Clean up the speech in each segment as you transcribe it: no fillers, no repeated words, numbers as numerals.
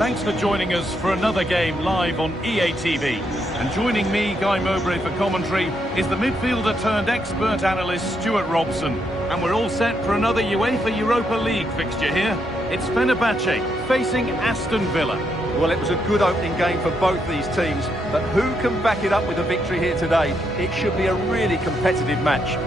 Thanks for joining us for another game live on EATV. And joining me, Guy Mowbray, for commentary is the midfielder turned expert analyst Stuart Robson. And we're all set for another UEFA Europa League fixture here. It's Fenerbahce facing Aston Villa. Well, it was a good opening game for both these teams, but who can back it up with a victory here today? It should be a really competitive match.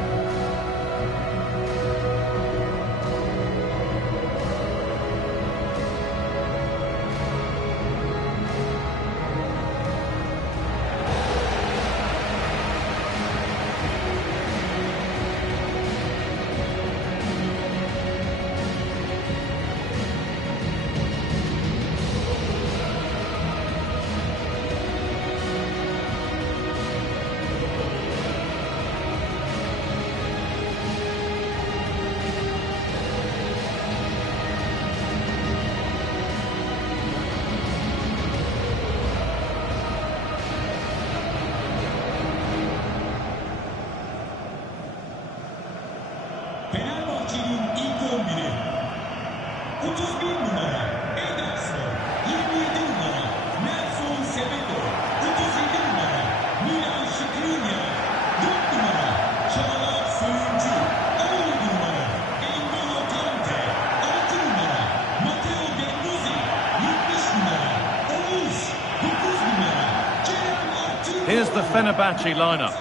Fenerbahçe'nin ilk 11'i 31 numara Ederson, 27 numara Nelson Semedo, 37 numara Milan Skriniar, 4 numara Çağlar Söyüncü, 17 numara N'Golo Kante, 6 numara Matteo Guendouzi, 70 numara Oğuz, 9 numara Kerem Aktürkoğlu. Here's the Fenerbahce lineup.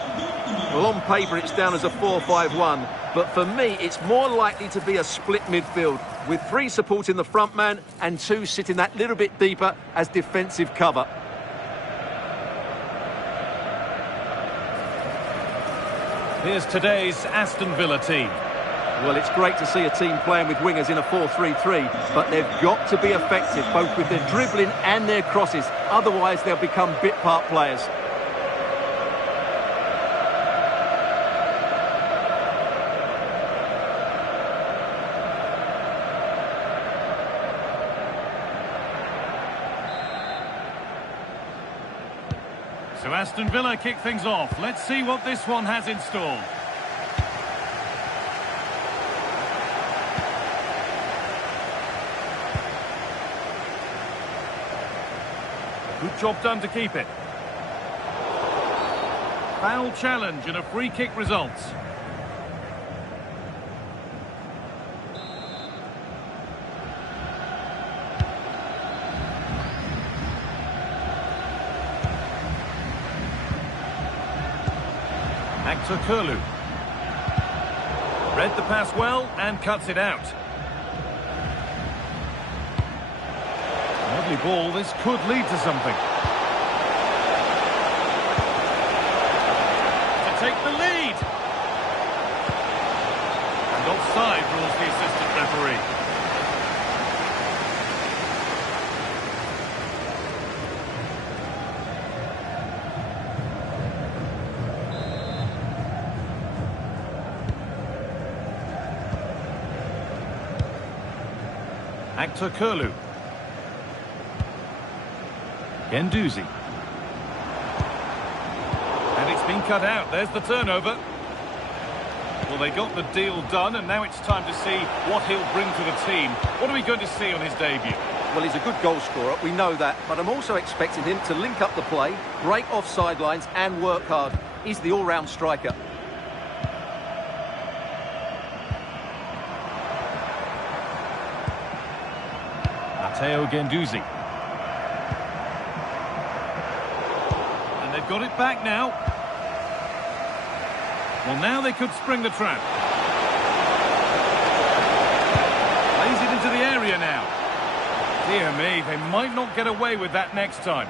Well, on paper it's down as a 4-5-1, but for me it's more likely to be a split midfield, with 3 supporting the front man and 2 sitting that little bit deeper as defensive cover. Here's today's Aston Villa team. Well, it's great to see a team playing with wingers in a 4-3-3, but they've got to be effective, both with their dribbling and their crosses, otherwise they'll become bit-part players. So Aston Villa kick things off. Let's see what this one has in store. Good job done to keep it. Foul challenge and a free kick results. Aktürkoğlu. Read the pass well and cuts it out. Lovely ball, this could lead to something. To take the lead. And offside rules the assistant referee. Aktürkoğlu. Guendouzi. And it's been cut out. There's the turnover. Well, they got the deal done, and now it's time to see what he'll bring to the team. What are we going to see on his debut? Well, he's a good goal scorer, we know that, but I'm also expecting him to link up the play, break off sidelines and work hard. He's the all-round striker. Matteo Guendouzi. And they've got it back now. Well, now they could spring the trap. Plays it into the area now. Dear me, they might not get away with that next time.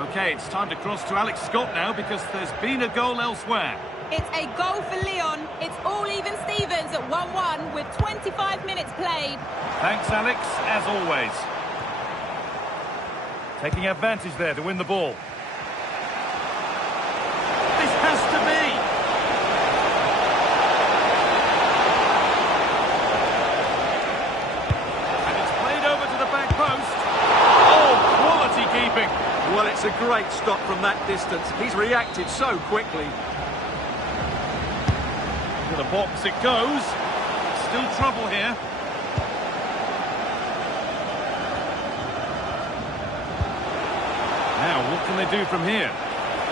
OK, it's time to cross to Alex Scott now because there's been a goal elsewhere. It's a goal for Lyon. It's all even Stevens at 1-1 with 25 minutes played. Thanks, Alex, as always. Taking advantage there to win the ball. This has to be. And it's played over to the back post. Oh, quality keeping. Well, it's a great stop from that distance. He's reacted so quickly. To the box it goes. Still trouble here. What can they do from here?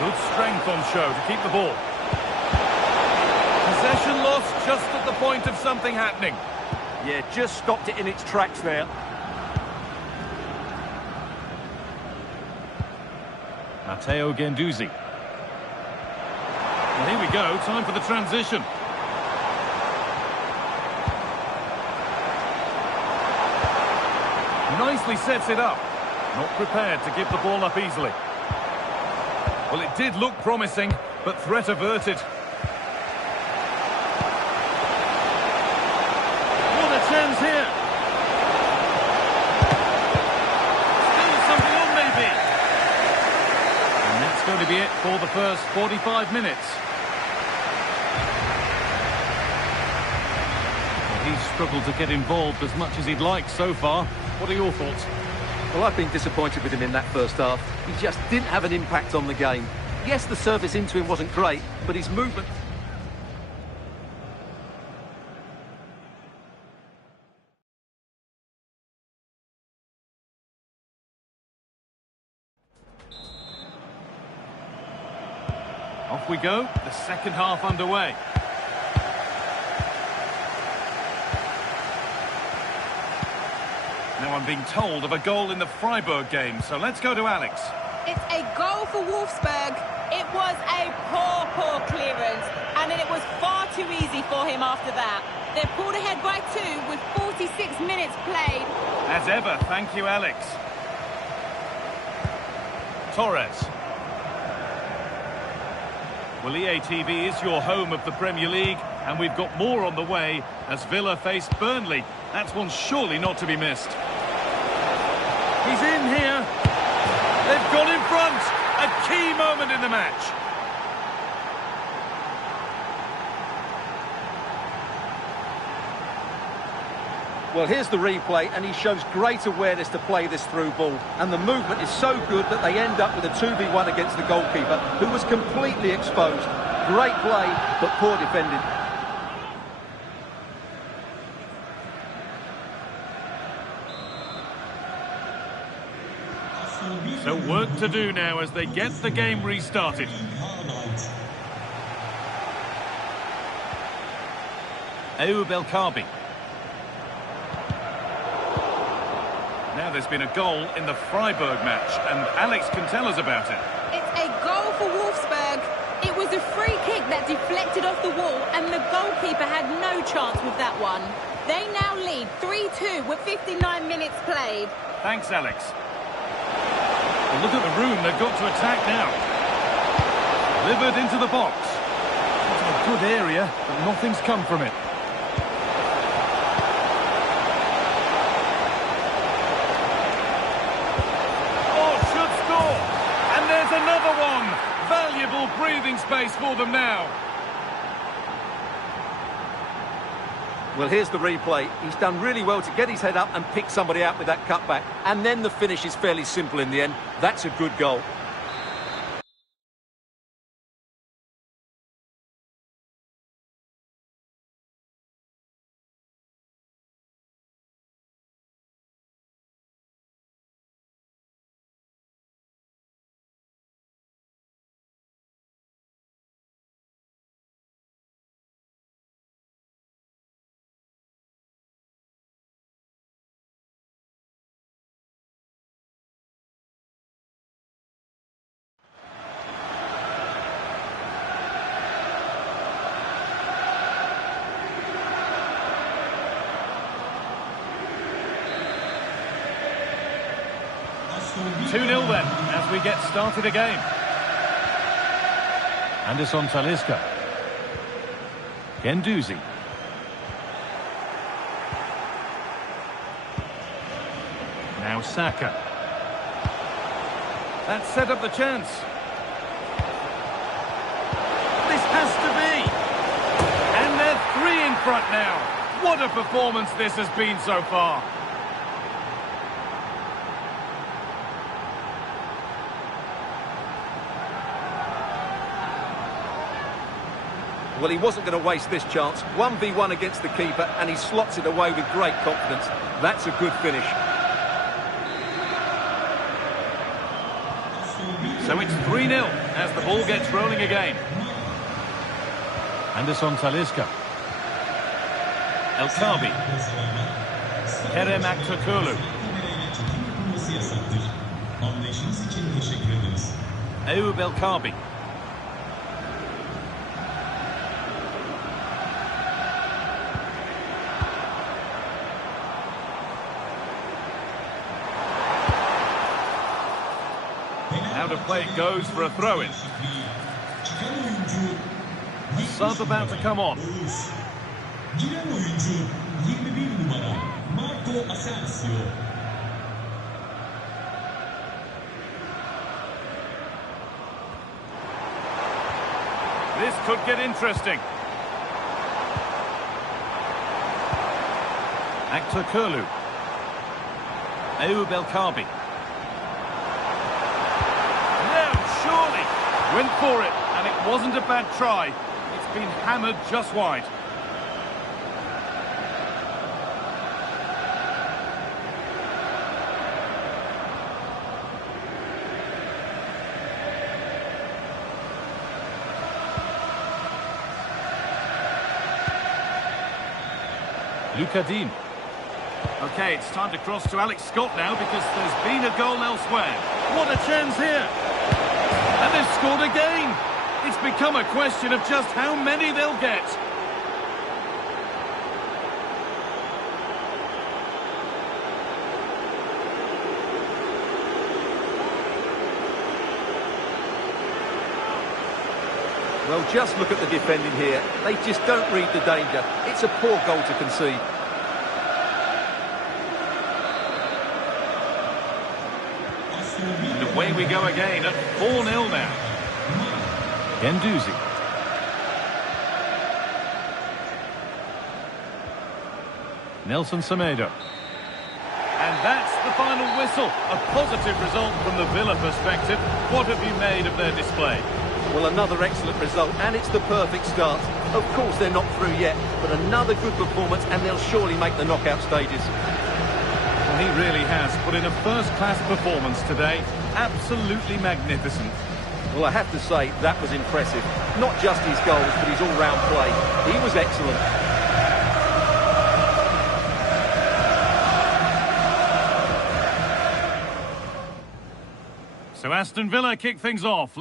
Good strength on show to keep the ball. Possession lost just at the point of something happening. Yeah, just stopped it in its tracks there. Matteo Guendouzi. Well, here we go, time for the transition. Nicely sets it up. Not prepared to give the ball up easily. Well, it did look promising, but threat averted. What a chance here. Still something on, maybe. And that's going to be it for the first 45 minutes. Well, he's struggled to get involved as much as he'd like so far. What are your thoughts? Well, I've been disappointed with him in that first half. He just didn't have an impact on the game. Yes, the service into him wasn't great, but his movement... Off we go, the second half underway. Now I'm being told of a goal in the Freiburg game, so let's go to Alex. It's a goal for Wolfsburg. It was a poor clearance, and it was far too easy for him after that. They're pulled ahead by 2 with 46 minutes played. As ever, thank you, Alex. Torres. Well, EATV is your home of the Premier League, and we've got more on the way as Villa face Burnley. That's one surely not to be missed. He's in here. They've got in front. A key moment in the match. Well, here's the replay, and he shows great awareness to play this through ball. And the movement is so good that they end up with a 2v1 against the goalkeeper, who was completely exposed. Great play, but poor defending. So work to do now as they get the game restarted. AVL. Now there's been a goal in the Freiburg match, and Alex can tell us about it. It's a goal for Wolfsburg. It was a free kick that deflected off the wall, and the goalkeeper had no chance with that one. They now lead 3-2 with 59 minutes played. Thanks, Alex. Well, look at the room, they've got to attack now. Delivered into the box. It's a good area, but nothing's come from it. Oh, should score! And there's another one! Valuable breathing space for them now. Well, here's the replay. He's done really well to get his head up and pick somebody out with that cutback. And then the finish is fairly simple in the end. That's a good goal. Two 2-0 then, as we get started again. Anderson Talisca. Guendouzi. Now Saka. That set up the chance. This has to be. And they're 3 in front now. What a performance this has been so far. Well, he wasn't going to waste this chance. 1v1 against the keeper, and he slots it away with great confidence. That's a good finish. So it's 3-0 as the ball gets rolling again. Anderson Talisca. El Kabi. Kerem Aktürkoğlu. Anlayışınız için teşekkür ederiz. Ayub El Kabi. Out of play it goes for a throw-in. Çıkan oyuncu Sub about to come on. giren oyuncu 21 numara Marco Asensio. This could get interesting. Aktürkoğlu. Ayub El Kabi. No, surely. Went for it, and it wasn't a bad try. It's been hammered just wide. Luca Dean. Okay, it's time to cross to Alex Scott now because there's been a goal elsewhere. What a chance here! And they've scored again! It's become a question of just how many they'll get. Well, just look at the defending here. They just don't read the danger. It's a poor goal to concede. And away we go again at 4-0 now. Guendouzi. Nelson Semedo. And that's the final whistle. A positive result from the Villa perspective. What have you made of their display? Well, another excellent result, and it's the perfect start. Of course, they're not through yet, but another good performance, and they'll surely make the knockout stages. Well, he really has put in a first-class performance today. Absolutely magnificent. Well, I have to say, that was impressive. Not just his goals, but his all-round play. He was excellent. So Aston Villa kick things off.